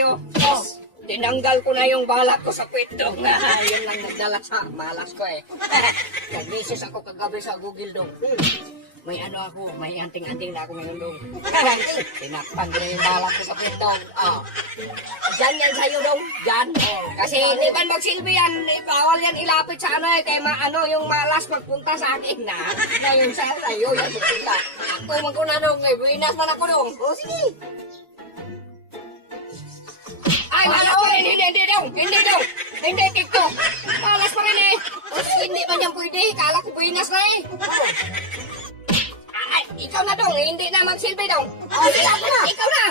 sa'yo. Yes. Tinanggal ko na yung balak ko sa kwento nga. Yun lang nagdala sa malas ko eh. Nag-message ako kagabi sa Google dong. May ano ako, may anting-anting na ako ngayon dong. Tinakpan ko na yung balak ko sa kwento. Diyan yan sa'yo dong. Diyan. Kasi di ba magsilbi yan, bawal yan ilapit sa ano eh. Kaya ano yung malas magpunta sa akin na. Ngayon sa'yo yan magpunta. Ako man ko na dong, may buwinas man ako dong. O sige. Ay, wala ko rin, hindi daw, hindi TikTok. Malas pa rin eh. Hindi man yan pwede, kala ko buwinas na eh. Ay, ikaw na dong, hindi na magsilbi dong. Ikaw na.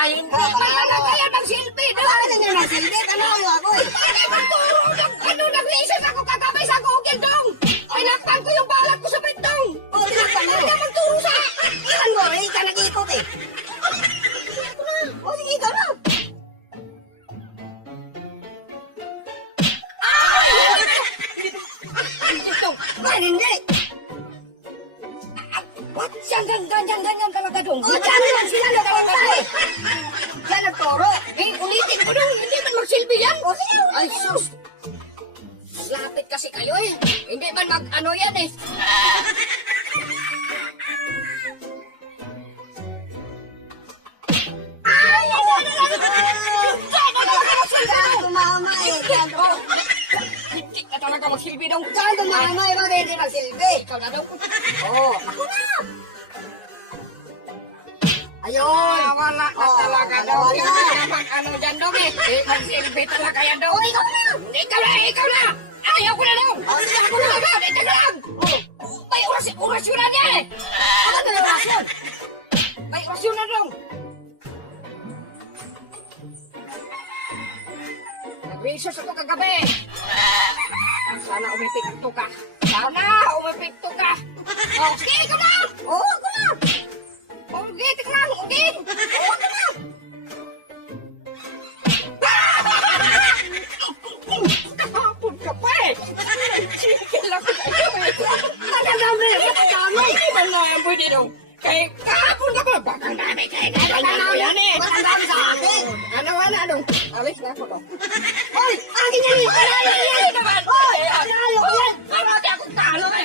Ay, hindi man kaya magsilbi dong. Ano nga magsilbi? Tanong ako eh. Hindi magturo, nag-research ako kagabi sa Google dong. Pinakpan ko yung balak ko sa bintong. Tinakpan mo? Hindi magturo sa... Ilan mo, hindi ka nag-iikot eh. O sige, ikaw na. Ay, hindi. Ba't siyang ganyan talaga dong? O, dyan lang sila nagpunta eh. Yan nagturo. Ulitin ko dong, hindi man magsilbi yan. O sige, Ay, sus. Lapit kasi kayo eh. Hindi man mag-ano yan eh. tumama eh. Hindi ka talaga magsilbi dong. Saan tumama eh, bakit hindi magsilbi? Ikaw na dong. Oo, ako na. Ayun. Wala ka talaga dong. wala. Hindi naman ano dyan dong eh. Magsilbi talaga yan dong. Ikaw na. Ikaw na. Ayaw ko na dong. Sige, ako na. Ikaw na lang. May orasyon na niya eh. Ano na yung rasyon? May orasyon na dong. Nag-research ako kagabi. Sana umipikto ka. Oh, sige, ikaw na. Oo, ako na. Okay, tika lang. Okay. Oo, ako na. Kahapon ka pa eh. Chicken lang ko sa'yo eh. Magandami, magandami. Hindi man na yan pwede dong. Kaya kahapon ka pa. Bakang dami kayo. Ganyan ko yan eh. Magandami sa akin. Ano? Alis na ako dong. Hoy, akin yan eh. Ay naman. Hoy, ayaw ko yan. Parang di akong talo eh.